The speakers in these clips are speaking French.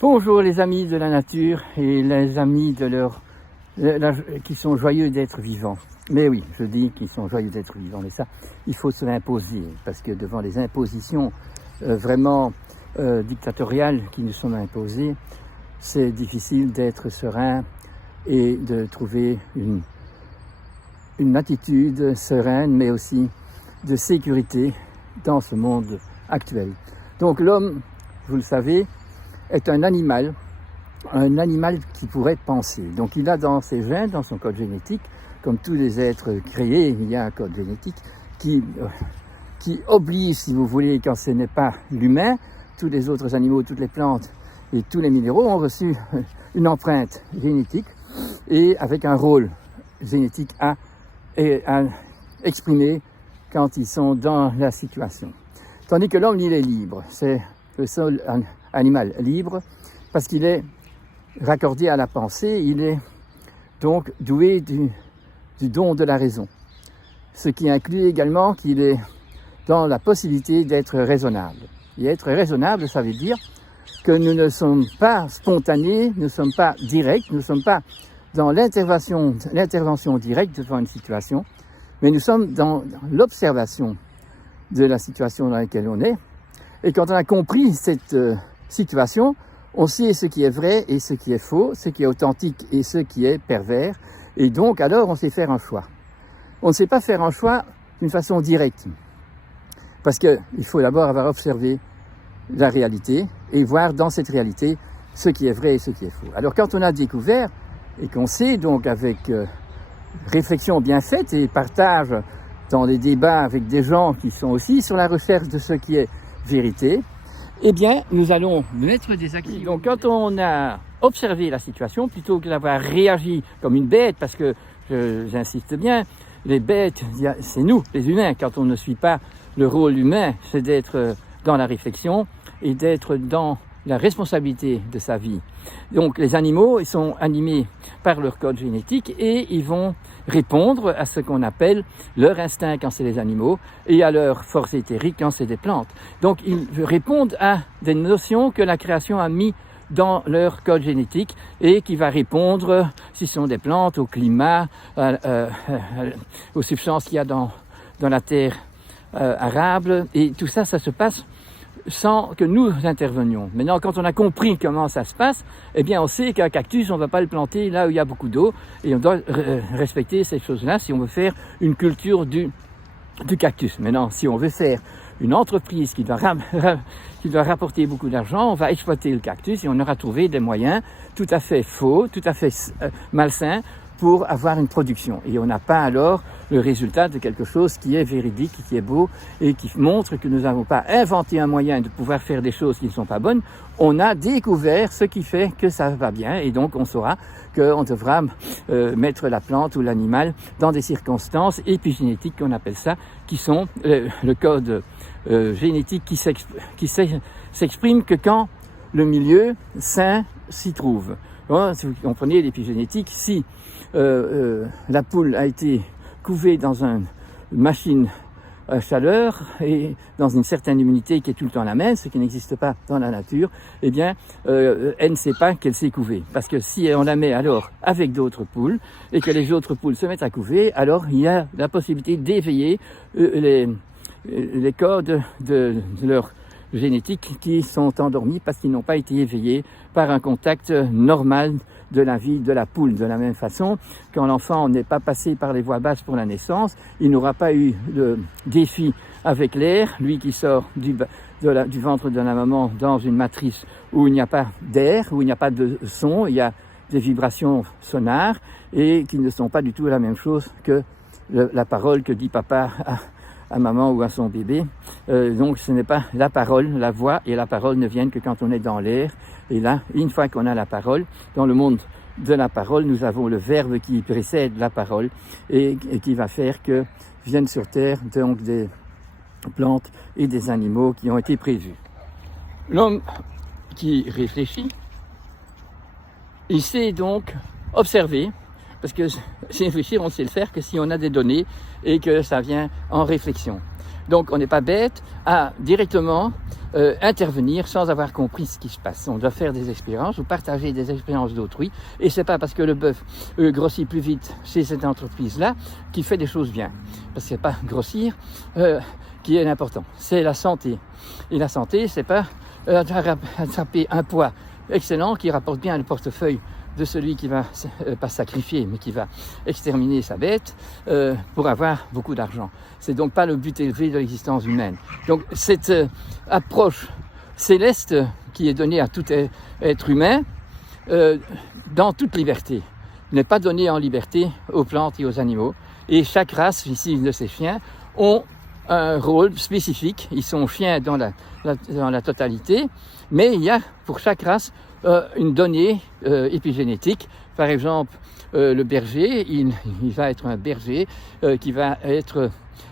Bonjour les amis de la nature et les amis qui sont joyeux d'être vivants. Mais oui, je dis qu'ils sont joyeux d'être vivants, mais ça, il faut se l'imposer, parce que devant les impositions vraiment dictatoriales qui nous sont imposées, c'est difficile d'être serein et de trouver une attitude sereine, mais aussi de sécurité dans ce monde actuel. Donc l'homme, vous le savez, est un animal qui pourrait penser. Donc il a dans ses gènes, dans son code génétique, comme tous les êtres créés, il y a un code génétique qui oblige, si vous voulez, quand ce n'est pas l'humain, tous les autres animaux, toutes les plantes et tous les minéraux ont reçu une empreinte génétique et avec un rôle génétique à exprimer quand ils sont dans la situation. Tandis que l'homme, il est libre. C'est le seul animal libre parce qu'il est raccordé à la pensée, il est donc doué du don de la raison. Ce qui inclut également qu'il est dans la possibilité d'être raisonnable. Et être raisonnable, ça veut dire que nous ne sommes pas spontanés, nous ne sommes pas directs, nous ne sommes pas dans l'intervention directe devant une situation, mais nous sommes dans l'observation de la situation dans laquelle on est. Et quand on a compris cette situation, on sait ce qui est vrai et ce qui est faux, ce qui est authentique et ce qui est pervers. Et donc, alors, on sait faire un choix. On ne sait pas faire un choix d'une façon directe. Parce qu'il faut d'abord avoir observé la réalité et voir dans cette réalité ce qui est vrai et ce qui est faux. Alors, quand on a découvert et qu'on sait donc avec réflexion bien faite et partage dans les débats avec des gens qui sont aussi sur la recherche de ce qui est vérité, eh bien, nous allons mettre des actions. Donc, quand on a observé la situation, plutôt que d'avoir réagi comme une bête, parce que, j'insiste bien, les bêtes, c'est nous, les humains. Quand on ne suit pas le rôle humain, c'est d'être dans la réflexion et d'être dans la responsabilité de sa vie. Donc les animaux, ils sont animés par leur code génétique et ils vont répondre à ce qu'on appelle leur instinct quand c'est les animaux et à leur force éthérique quand c'est des plantes. Donc ils répondent à des notions que la création a mis dans leur code génétique et qui va répondre, si ce sont des plantes, au climat, aux substances qu'il y a dans la terre arable. Et tout ça, ça se passe sans que nous intervenions. Maintenant, quand on a compris comment ça se passe, eh bien, on sait qu'un cactus, on ne va pas le planter là où il y a beaucoup d'eau et on doit respecter ces choses-là si on veut faire une culture du cactus. Maintenant, si on veut faire une entreprise qui doit rapporter beaucoup d'argent, on va exploiter le cactus et on aura trouvé des moyens tout à fait faux, tout à fait malsains pour avoir une production. Et on n'a pas alors le résultat de quelque chose qui est véridique, qui est beau et qui montre que nous n'avons pas inventé un moyen de pouvoir faire des choses qui ne sont pas bonnes. On a découvert ce qui fait que ça va bien et donc on saura qu'on devra mettre la plante ou l'animal dans des circonstances épigénétiques qu'on appelle ça, qui sont le code génétique qui s'exprime que quand le milieu sain s'y trouve. Bon, si vous comprenez l'épigénétique, si la poule a été couvée dans une machine à chaleur et dans une certaine humidité qui est tout le temps la même, ce qui n'existe pas dans la nature, eh bien, elle ne sait pas qu'elle s'est couvée. Parce que si on la met alors avec d'autres poules et que les autres poules se mettent à couver, alors il y a la possibilité d'éveiller les codes de leur génétique qui sont endormis parce qu'ils n'ont pas été éveillés par un contact normal de la vie de la poule. De la même façon, quand l'enfant n'est pas passé par les voies basses pour la naissance, il n'aura pas eu de défi avec l'air, lui qui sort du ventre de la maman dans une matrice où il n'y a pas d'air, où il n'y a pas de son, il y a des vibrations sonores et qui ne sont pas du tout la même chose que la parole que dit papa à maman ou à son bébé. Donc ce n'est pas la parole, la voix et la parole ne viennent que quand on est dans l'air. Et là, une fois qu'on a la parole, dans le monde de la parole, nous avons le verbe qui précède la parole et qui va faire que viennent sur terre donc des plantes et des animaux qui ont été prévus. L'homme qui réfléchit, il sait donc observer, parce que si réfléchir, on sait le faire que si on a des données et que ça vient en réflexion. Donc on n'est pas bête à directement intervenir sans avoir compris ce qui se passe. On doit faire des expériences ou partager des expériences d'autrui. Et c'est pas parce que le bœuf grossit plus vite chez cette entreprise-là qu'il fait des choses bien. Parce que c'est pas grossir qui est l'important. C'est la santé. Et la santé, c'est pas attraper un poids excellent qui rapporte bien le portefeuille de celui qui va pas sacrifier, mais qui va exterminer sa bête pour avoir beaucoup d'argent. C'est donc pas le but élevé de l'existence humaine. Donc cette approche céleste qui est donnée à tout être humain dans toute liberté n'est pas donnée en liberté aux plantes et aux animaux. Et chaque race ici de ces chiens ont un rôle spécifique. Ils sont chiens dans la totalité, mais il y a pour chaque race une donnée épigénétique. Par exemple, le berger, il va être un berger qui va être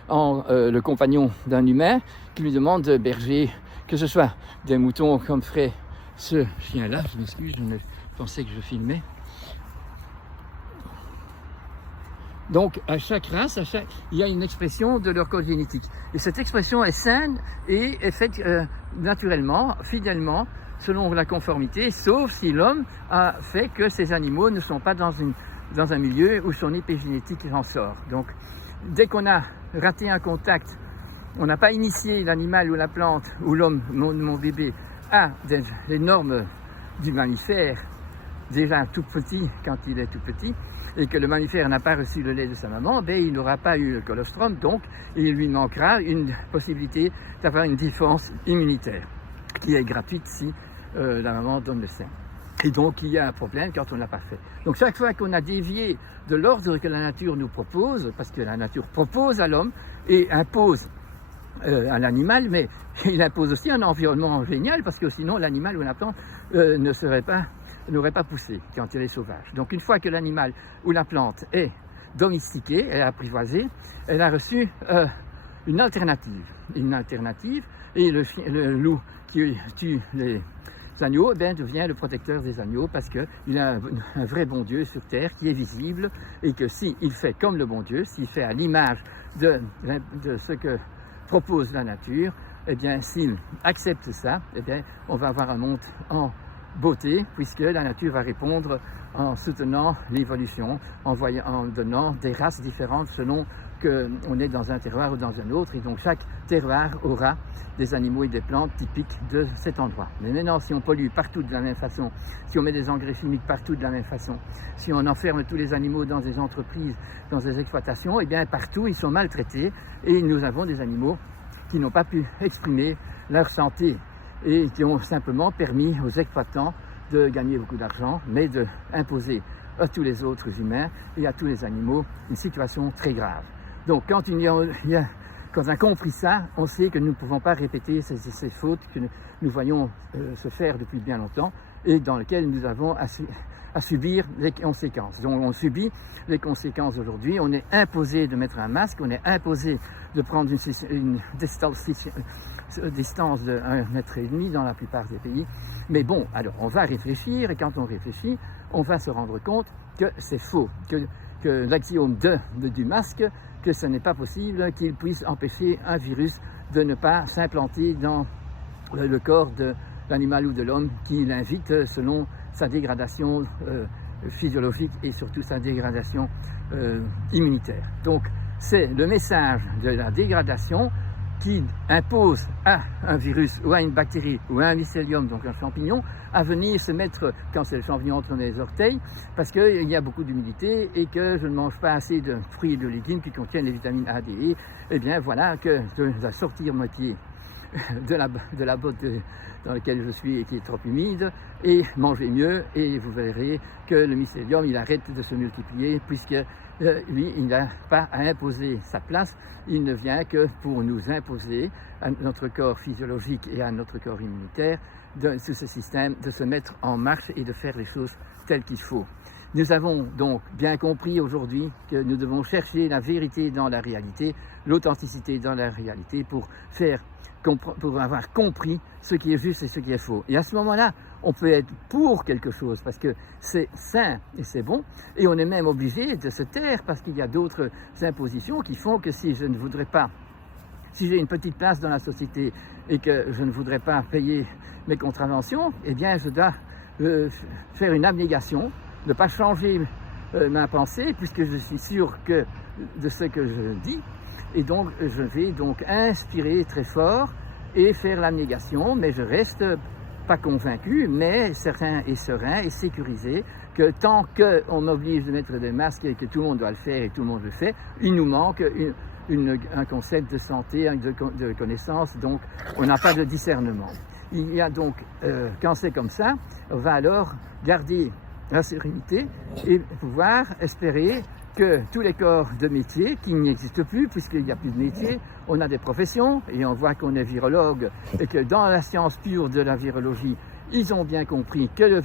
le compagnon d'un humain qui lui demande de berger, que ce soit des moutons comme ferait ce chien-là. Je m'excuse, je pensais que je filmais. Donc, à chaque race, il y a une expression de leur code génétique. Et cette expression est saine et est faite naturellement, fidèlement, selon la conformité, sauf si l'homme a fait que ces animaux ne sont pas dans un milieu où son épigénétique en sort. Donc, dès qu'on a raté un contact, on n'a pas initié l'animal ou la plante ou l'homme, mon bébé, à des normes du mammifère, déjà tout petit quand il est tout petit, et que le mammifère n'a pas reçu le lait de sa maman, ben, il n'aura pas eu le colostrum, donc il lui manquera une possibilité d'avoir une défense immunitaire, qui est gratuite si la maman donne le sein. Et donc il y a un problème quand on ne l'a pas fait. Donc chaque fois qu'on a dévié de l'ordre que la nature nous propose, parce que la nature propose à l'homme et impose à l'animal, mais il impose aussi un environnement génial, parce que sinon l'animal ou la plante n'aurait pas poussé quand elle est sauvage. Donc une fois que l'animal ou la plante est domestiquée, elle est apprivoisée, elle a reçu une alternative, et le loup qui tue les agneaux devient le protecteur des agneaux, parce qu'il a un vrai bon Dieu sur terre qui est visible, et que s'il fait comme le bon Dieu, s'il fait à l'image de ce que propose la nature, eh bien s'il accepte ça, eh bien on va avoir un monde en beauté, puisque la nature va répondre en soutenant l'évolution, en donnant des races différentes selon qu'on est dans un terroir ou dans un autre, et donc chaque terroir aura des animaux et des plantes typiques de cet endroit. Mais maintenant, si on pollue partout de la même façon, si on met des engrais chimiques partout de la même façon, si on enferme tous les animaux dans des entreprises, dans des exploitations, et bien partout ils sont maltraités, et nous avons des animaux qui n'ont pas pu exprimer leur santé, et qui ont simplement permis aux exploitants de gagner beaucoup d'argent, mais d'imposer à tous les autres humains et à tous les animaux une situation très grave. Donc quand quand on a compris ça, on sait que nous ne pouvons pas répéter ces fautes que nous voyons se faire depuis bien longtemps, et dans lesquelles nous avons à subir les conséquences. Donc on subit les conséquences aujourd'hui, on est imposé de mettre un masque, on est imposé de prendre une distance de 1,5 mètre dans la plupart des pays. Mais bon, alors on va réfléchir, et quand on réfléchit, on va se rendre compte que c'est faux, que l'axiome du masque, que ce n'est pas possible qu'il puisse empêcher un virus de ne pas s'implanter dans le corps de l'animal ou de l'homme qui l'invite selon sa dégradation physiologique et surtout sa dégradation immunitaire. Donc c'est le message de la dégradation qui impose à un virus ou à une bactérie ou à un mycélium, donc un champignon, à venir se mettre, quand c'est le champignon entre les orteils, parce qu'il y a beaucoup d'humidité et que je ne mange pas assez de fruits et de légumes qui contiennent les vitamines A, D, E, et bien voilà que je vais sortir moitié de la botte dans laquelle je suis et qui est trop humide, et manger mieux, et vous verrez que le mycélium il arrête de se multiplier, puisque lui il n'a pas à imposer sa place, il ne vient que pour nous imposer à notre corps physiologique et à notre corps immunitaire sous ce système de se mettre en marche et de faire les choses telles qu'il faut. Nous avons donc bien compris aujourd'hui que nous devons chercher la vérité dans la réalité, l'authenticité dans la réalité pour avoir compris ce qui est juste et ce qui est faux. Et à ce moment-là, on peut être pour quelque chose parce que c'est sain et c'est bon, et on est même obligé de se taire parce qu'il y a d'autres impositions qui font que si je ne voudrais pas Si j'ai une petite place dans la société et que je ne voudrais pas payer mes contraventions, eh bien je dois faire une abnégation, ne pas changer ma pensée, puisque je suis sûr de ce que je dis, et donc je vais donc inspirer très fort et faire l'abnégation, mais je reste pas convaincu, mais certain et serein et sécurisé que tant qu'on m'oblige de mettre des masques et que tout le monde doit le faire et tout le monde le fait, il nous manque un concept de santé, de connaissance, donc on n'a pas de discernement. Il y a donc, quand c'est comme ça, on va alors garder la sérénité et pouvoir espérer que tous les corps de métier qui n'existent plus, puisqu'il n'y a plus de métier, on a des professions, et on voit qu'on est virologue, et que dans la science pure de la virologie, ils ont bien compris que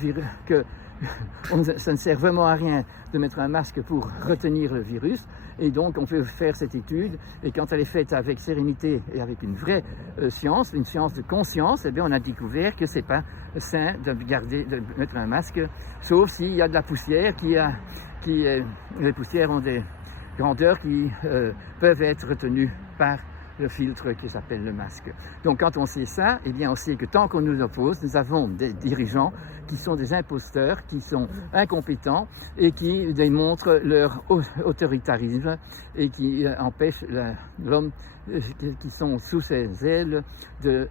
ça ne sert vraiment à rien de mettre un masque pour retenir le virus, et donc on peut faire cette étude, et quand elle est faite avec sérénité et avec une vraie science, une science de conscience, eh bien on a découvert que c'est pas sain de mettre un masque, sauf s'il y a de la poussière les poussières ont des grandeurs qui peuvent être retenues par le filtre qui s'appelle le masque. Donc quand on sait ça, eh bien on sait que tant qu'on nous oppose, nous avons des dirigeants qui sont des imposteurs, qui sont incompétents et qui démontrent leur autoritarisme et qui empêchent l'homme qui sont sous ses ailes de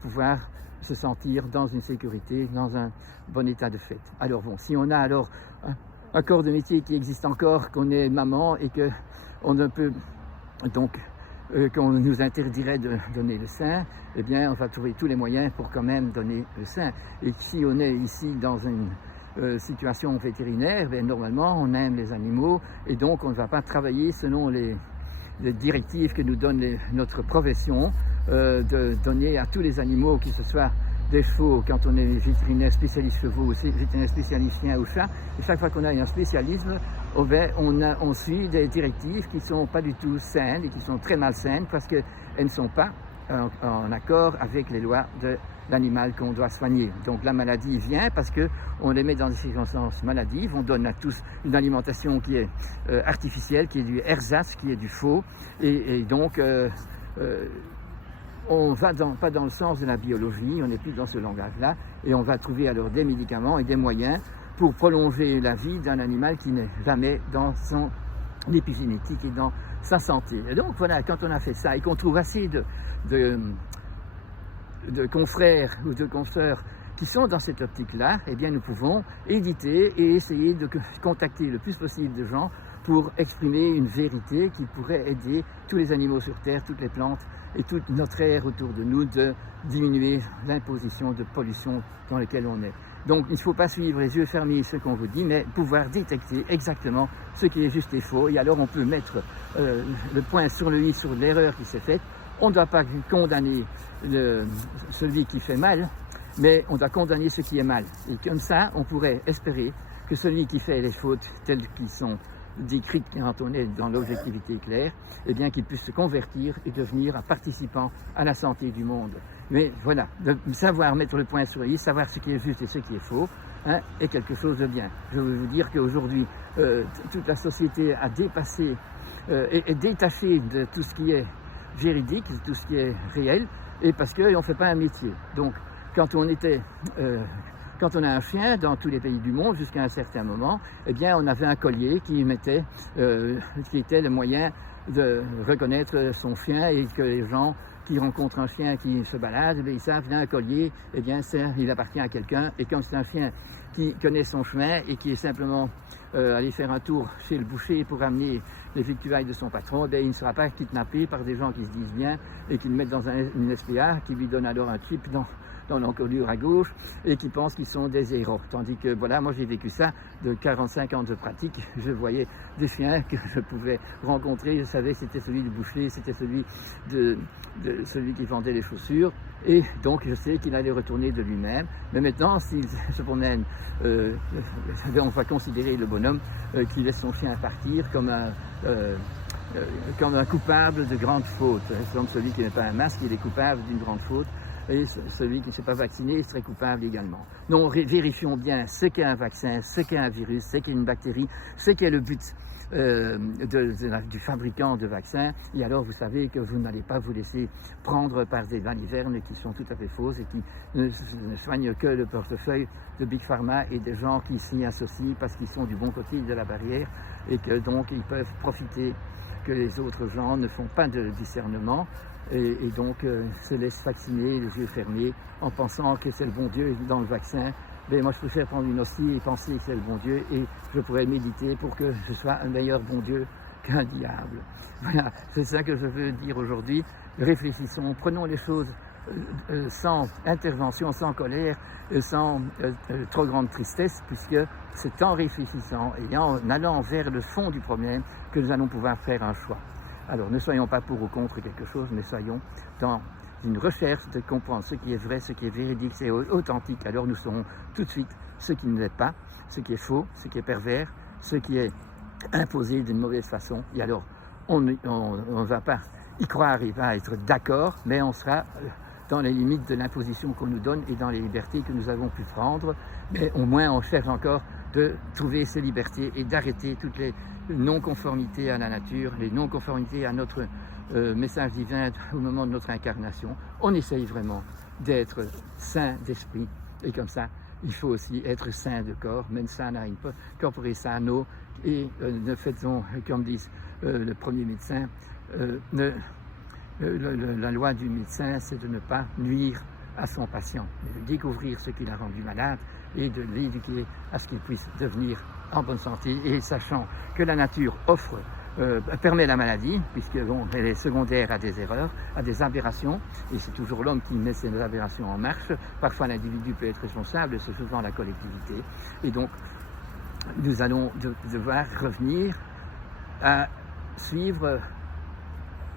pouvoir se sentir dans une sécurité, dans un bon état de fait. Alors bon, si on a alors un corps de métier qui existe encore, qu'on est maman et qu'on ne peut donc qu'on nous interdirait de donner le sein, eh bien on va trouver tous les moyens pour quand même donner le sein. Et si on est ici dans une situation vétérinaire, bien, normalement on aime les animaux et donc on ne va pas travailler selon les directives que nous donne notre profession, de donner à tous les animaux, que ce soit des chevaux, quand on est vétérinaire spécialiste chevaux, vétérinaire spécialiste chien ou chat, et chaque fois qu'on a un spécialisme, on suit des directives qui ne sont pas du tout saines et qui sont très malsaines parce qu'elles ne sont pas en accord avec les lois de l'animal qu'on doit soigner. Donc la maladie vient parce qu'on les met dans des circonstances maladives, on donne à tous une alimentation qui est artificielle, qui est du ersatz, qui est du faux, et donc on va pas dans le sens de la biologie, on n'est plus dans ce langage-là, et on va trouver alors des médicaments et des moyens pour prolonger la vie d'un animal qui n'est jamais dans son épigénétique et dans sa santé. Et donc voilà, quand on a fait ça et qu'on trouve assez de confrères ou de consoeurs qui sont dans cette optique-là, eh bien nous pouvons éditer et essayer de contacter le plus possible de gens pour exprimer une vérité qui pourrait aider tous les animaux sur Terre, toutes les plantes et toute notre air autour de nous de diminuer l'imposition de pollution dans laquelle on est. Donc il ne faut pas suivre les yeux fermés ce qu'on vous dit, mais pouvoir détecter exactement ce qui est juste et faux. Et alors on peut mettre le point sur le i sur l'erreur qui s'est faite. On ne doit pas condamner celui qui fait mal, mais on doit condamner ce qui est mal. Et comme ça, on pourrait espérer que celui qui fait les fautes telles qu'elles sont décrites quand on est dans l'objectivité claire, eh bien qu'il puisse se convertir et devenir un participant à la santé du monde. Mais voilà, de savoir mettre le point sur le i, savoir ce qui est juste et ce qui est faux, est quelque chose de bien. Je veux vous dire qu'aujourd'hui, toute la société a dépassé est détachée de tout ce qui est véridique, de tout ce qui est réel, et parce qu'on ne fait pas un métier. Donc, quand on a un chien dans tous les pays du monde jusqu'à un certain moment, eh bien on avait un collier qui était le moyen de reconnaître son chien, et que les gens qui rencontrent un chien qui se balade, ils savent, il a un collier, eh bien il appartient à quelqu'un. Et comme c'est un chien qui connaît son chemin et qui est simplement allé faire un tour chez le boucher pour amener les victuailles de son patron, eh bien, il ne sera pas kidnappé par des gens qui se disent bien et qui le mettent dans une SPA, qui lui donne alors un chip dans l'encolure à gauche et qui pensent qu'ils sont des héros. Tandis que voilà, moi j'ai vécu ça de 45 ans de pratique. Je voyais des chiens que je pouvais rencontrer, je savais que c'était celui du boucher, c'était celui celui qui vendait les chaussures, et donc je sais qu'il allait retourner de lui-même. Mais maintenant, s'il se promène, on va considérer le bonhomme qui laisse son chien partir comme un coupable de grande faute. Donc celui qui n'est pas un masque, il est coupable d'une grande faute. Et celui qui ne s'est pas vacciné serait coupable également. Donc vérifions bien ce qu'est un vaccin, ce qu'est un virus, ce qu'est une bactérie, ce qu'est le but du fabricant de vaccins, et alors vous savez que vous n'allez pas vous laisser prendre par des balivernes qui sont tout à fait fausses et qui ne soignent que le portefeuille de Big Pharma et des gens qui s'y associent parce qu'ils sont du bon côté de la barrière et que donc ils peuvent profiter que les autres gens ne font pas de discernement et donc se laissent vacciner les yeux fermés en pensant que c'est le bon Dieu dans le vaccin. Mais moi je préfère prendre une hostie et penser que c'est le bon Dieu et je pourrais méditer pour que je sois un meilleur bon Dieu qu'un diable. Voilà, c'est ça que je veux dire aujourd'hui. Réfléchissons, prenons les choses sans intervention, sans colère, sans trop grande tristesse, puisque c'est en réfléchissant et en allant vers le fond du problème que nous allons pouvoir faire un choix. Alors ne soyons pas pour ou contre quelque chose, mais soyons dans une recherche de comprendre ce qui est vrai, ce qui est véridique, c'est authentique. Alors nous saurons tout de suite ce qui ne l'est pas, ce qui est faux, ce qui est pervers, ce qui est imposé d'une mauvaise façon. Et alors on ne va pas y croire et va être d'accord, mais on sera dans les limites de l'imposition qu'on nous donne et dans les libertés que nous avons pu prendre. Mais au moins on cherche encore de trouver ces libertés et d'arrêter toutes les non-conformités à la nature, les non-conformités à notre message divin au moment de notre incarnation. On essaye vraiment d'être saint d'esprit et comme ça il faut aussi être saint de corps, mens sana in corpore sano, et ne faisons, comme dit le premier médecin, la loi du médecin, c'est de ne pas nuire à son patient, mais de découvrir ce qui l'a rendu malade et de l'éduquer à ce qu'il puisse devenir en bonne santé, et sachant que la nature permet la maladie, puisque bon, elle est secondaire à des erreurs, à des aberrations, et c'est toujours l'homme qui met ces aberrations en marche. Parfois l'individu peut être responsable, c'est souvent la collectivité, et donc nous allons devoir revenir à suivre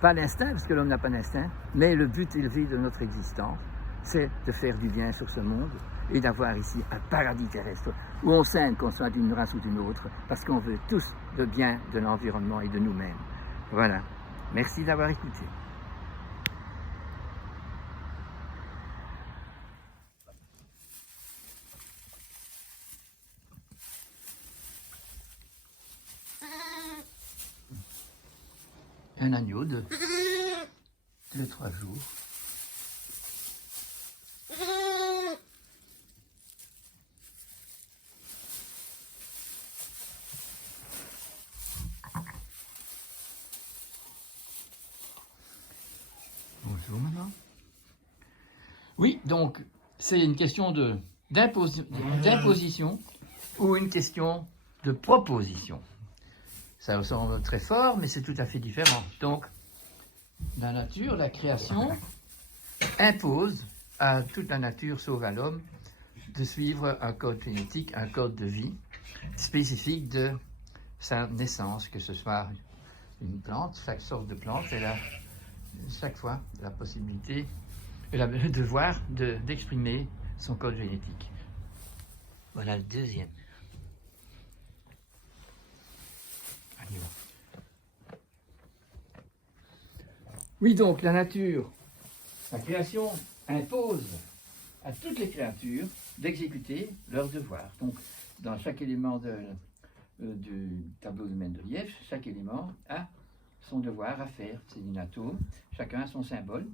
pas l'instinct, parce que l'homme n'a pas d'instinct, mais le but élevé de notre existence, c'est de faire du bien sur ce monde et d'avoir ici un paradis terrestre où on s'aime, qu'on soit d'une race ou d'une autre, parce qu'on veut tous le bien de l'environnement et de nous-mêmes. Voilà. Merci d'avoir écouté. Un agneau de 2-3 jours. Bonjour maman. Oui, donc c'est une question d'imposition ou une question de proposition. Ça ressemble très fort, mais c'est tout à fait différent. Donc, la nature, la création, impose à toute la nature, sauf à l'homme, de suivre un code génétique, un code de vie spécifique de sa naissance, que ce soit une plante, chaque sorte de plante, elle a chaque fois la possibilité et le devoir d'exprimer son code génétique. Voilà le deuxième. Oui, donc la nature, la création impose à toutes les créatures d'exécuter leurs devoirs. Donc, dans chaque élément du tableau de Mendeleïev, chaque élément a son devoir à faire. C'est un atome, chacun a son symbole,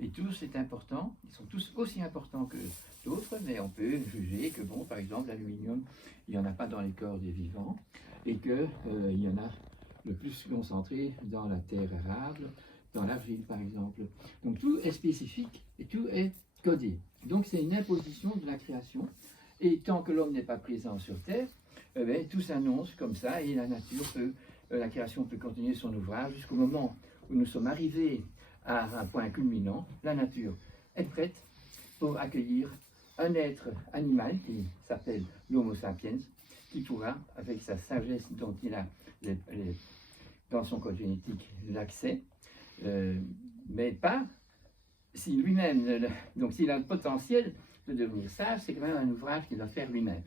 et tous est important. Ils sont tous aussi importants que d'autres, mais on peut juger que, bon, par exemple, l'aluminium, il n'y en a pas dans les corps des vivants, et qu'il y en a le plus concentré dans la terre arable, dans l'argile par exemple. Donc tout est spécifique et tout est codé. Donc c'est une imposition de la création, et tant que l'homme n'est pas présent sur terre, tout s'annonce comme ça, et la nature peut, la création peut continuer son ouvrage jusqu'au moment où nous sommes arrivés à un point culminant. La nature est prête pour accueillir un être animal qui s'appelle l'Homo sapiens, qui pourra, avec sa sagesse dont il a dans son code génétique l'accès, mais pas si lui-même, donc s'il a le potentiel de devenir sage, c'est quand même un ouvrage qu'il doit faire lui-même.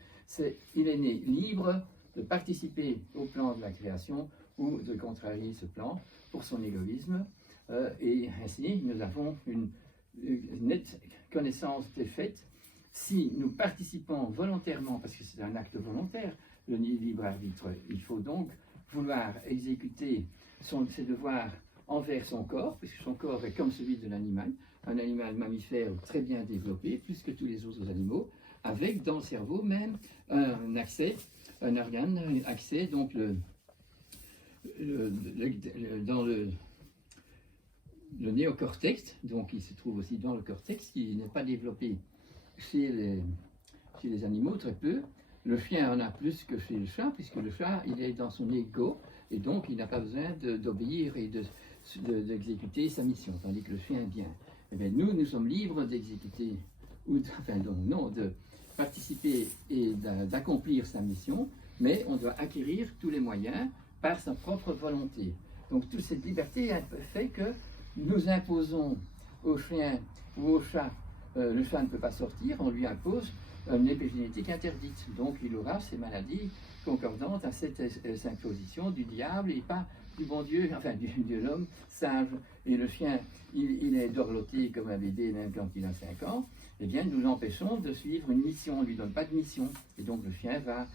Il est né libre de participer au plan de la création ou de contrarier ce plan pour son égoïsme, et ainsi nous avons une nette connaissance des faits. Si nous participons volontairement, parce que c'est un acte volontaire, le libre arbitre, il faut donc vouloir exécuter ses devoirs envers son corps, puisque son corps est comme celui de l'animal, un animal mammifère très bien développé, plus que tous les autres animaux, avec dans le cerveau même un accès, un organe, un accès, donc dans le néocortex, donc il se trouve aussi dans le cortex, qui n'est pas développé chez les animaux, très peu. Le chien en a plus que chez le chat, puisque le chat, il est dans son ego, et donc il n'a pas besoin d'obéir et d'exécuter sa mission, tandis que le chien vient. Eh bien, nous sommes libres d'exécuter, de participer et d'accomplir sa mission, mais on doit acquérir tous les moyens par sa propre volonté. Donc toute cette liberté fait que nous imposons au chien ou au chat, le chat ne peut pas sortir, on lui impose une épigénétique interdite. Donc il aura ces maladies concordantes à cette imposition du diable et pas du bon Dieu, enfin de l'homme sage. Et le chien, il est dorloté comme un bébé même quand il a 5 ans. Eh bien, nous l'empêchons de suivre une mission, on ne lui donne pas de mission. Et donc le chien va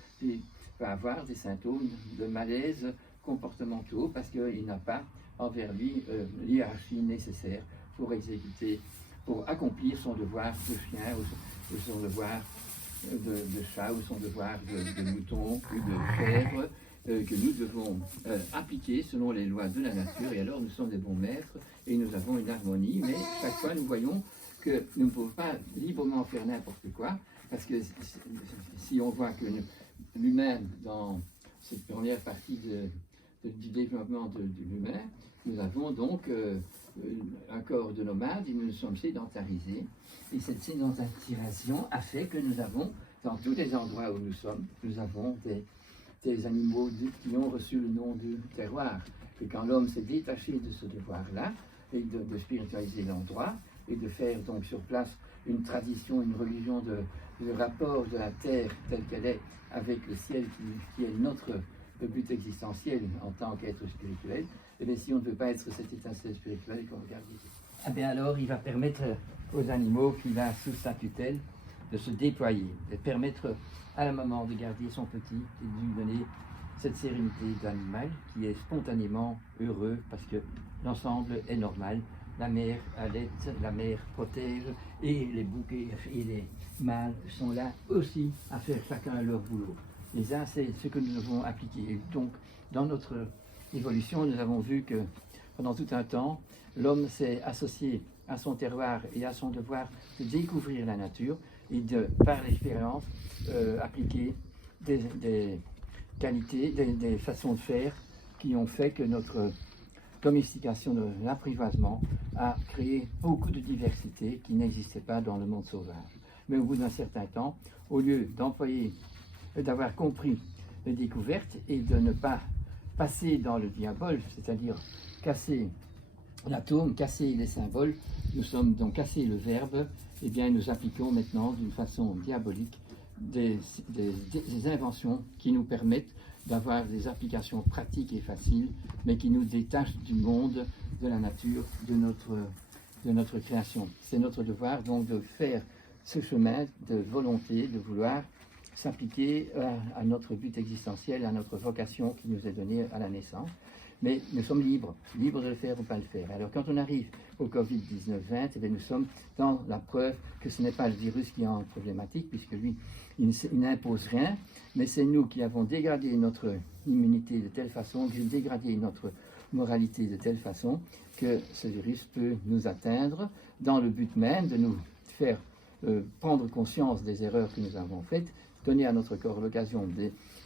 avoir des symptômes de malaise comportementaux parce qu'il n'a pas envers lui l'hiérarchie nécessaire pour exécuter, pour accomplir son devoir de chien ou son devoir de chat ou son devoir de mouton ou de chèvre que nous devons appliquer selon les lois de la nature. Et alors nous sommes des bons maîtres et nous avons une harmonie, mais chaque fois nous voyons que nous ne pouvons pas librement faire n'importe quoi, parce que si on voit que l'humain, dans cette première partie du développement de l'humain, nous avons donc un corps de nomade et nous nous sommes sédentarisés. Et cette sédentarisation a fait que nous avons, dans tous les endroits où nous avons des animaux qui ont reçu le nom de terroir. Et quand l'homme s'est détaché de ce devoir-là, et de spiritualiser l'endroit, et de faire donc sur place une tradition, une religion de rapport de la terre telle qu'elle est avec le ciel qui est notre but existentiel en tant qu'être spirituel, et bien si on ne veut pas être cette étincelle spirituelle qu'on regarde ici, eh bien alors il va permettre aux animaux qu'il a sous sa tutelle de se déployer, de permettre à la maman de garder son petit et de lui donner cette sérénité d'animal qui est spontanément heureux parce que l'ensemble est normal. La mère allaite, la mère protège et les bouquets et les mâles sont là aussi à faire chacun leur boulot. Et ça, c'est ce que nous devons appliquer. Et donc, dans notre évolution, nous avons vu que pendant tout un temps, l'homme s'est associé à son terroir et à son devoir de découvrir la nature et de, par l'expérience, appliquer des qualités, des façons de faire qui ont fait que notre domestication de l'apprivoisement a créé beaucoup de diversité qui n'existait pas dans le monde sauvage. Mais au bout d'un certain temps, au lieu d'avoir compris les découvertes et de ne pas passer dans le diabole, c'est-à-dire casser l'atome, casser les symboles, nous sommes donc cassé le verbe, et bien nous appliquons maintenant d'une façon diabolique des inventions qui nous permettent d'avoir des applications pratiques et faciles, mais qui nous détachent du monde, de la nature, de notre création. C'est notre devoir donc de faire ce chemin de volonté, de vouloir s'appliquer à notre but existentiel, à notre vocation qui nous est donnée à la naissance. Mais nous sommes libres de le faire ou pas le faire. Alors quand on arrive au Covid-19-20, eh nous sommes dans la preuve que ce n'est pas le virus qui est en problématique, puisque lui, il n'impose rien, mais c'est nous qui avons dégradé notre immunité de telle façon, dégradé notre moralité de telle façon que ce virus peut nous atteindre dans le but même de nous faire prendre conscience des erreurs que nous avons faites, donner à notre corps l'occasion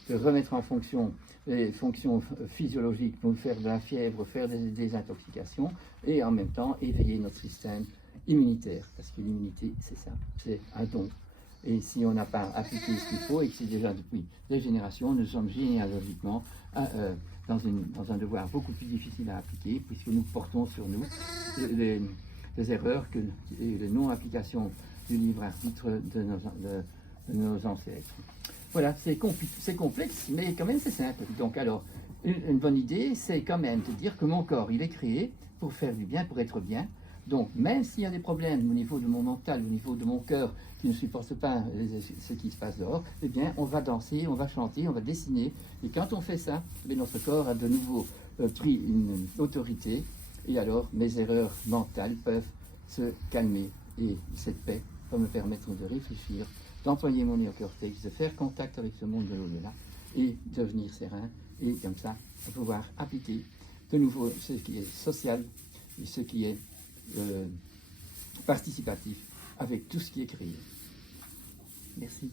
de remettre en fonction les fonctions physiologiques pour faire de la fièvre, faire des intoxications, et en même temps éveiller notre système immunitaire, parce que l'immunité, c'est ça, c'est un don. Et si on n'a pas appliqué ce qu'il faut, et que c'est déjà depuis des générations, nous sommes généalogiquement dans un devoir beaucoup plus difficile à appliquer, puisque nous portons sur nous les erreurs et les non-applications du libre arbitre de nos ancêtres. Voilà, c'est complexe, mais quand même c'est simple. Donc alors, une bonne idée, c'est quand même de dire que mon corps, il est créé pour faire du bien, pour être bien, Donc, même s'il y a des problèmes au niveau de mon mental, au niveau de mon cœur, qui ne supporte pas ce qui se passe dehors, eh bien, on va danser, on va chanter, on va dessiner. Et quand on fait ça, eh bien, notre corps a de nouveau pris une autorité. Et alors, mes erreurs mentales peuvent se calmer. Et cette paix va me permettre de réfléchir, d'employer mon néocortex, de faire contact avec ce monde de l'au-delà et devenir serein. Et comme ça, pouvoir appliquer de nouveau ce qui est social et ce qui est participatif avec tout ce qui est créé. Merci.